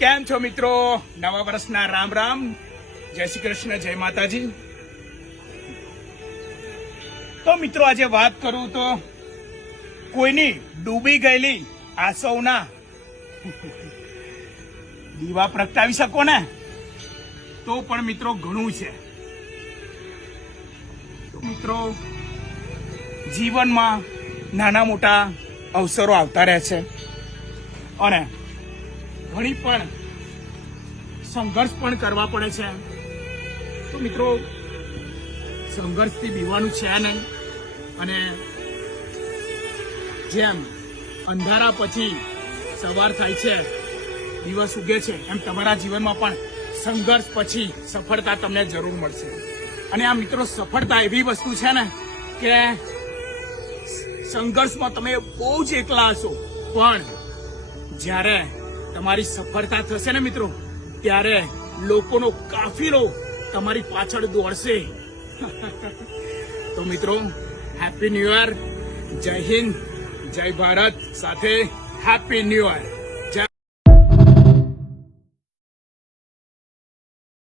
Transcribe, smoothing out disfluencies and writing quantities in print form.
કેમ છો મિત્રો? નવા વર્ષના રામ રામ, જય શ્રી કૃષ્ણ, જય માતાજી. તો મિત્રો આજે વાત કરું તો કોઈની ડૂબી ગયેલી આશાઓના દીવા પ્રગટાવી શકો ને તો પણ મિત્રો ઘણું છે. તો મિત્રો જીવનમાં નાના મોટા અવસરો આવતા રહે છે અને ઘણી પણ સંઘર્ષ પણ કરવા પડે છે. તો મિત્રો સંઘર્ષથી બીવાનું છે નહીં, અને જેમ અંધારા પછી સવાર થાય છે, દિવસ ઉગે છે, એમ તમારા જીવનમાં પણ સંઘર્ષ પછી સફળતા તમને જરૂર મળશે. અને આ મિત્રો સફળતા એવી વસ્તુ છે ને કે સંઘર્ષમાં તમે બહુ જ એકલા હશો, પણ જ્યારે તમારી સફળતા થશે ને મિત્રો, ત્યારે લોકોનો કાફીલો તમારી પાછળ દોડશે. તો મિત્રો હેપી ન્યૂ યર, જય હિન્દ, જય ભારત, સાથે હેપી ન્યૂ યર.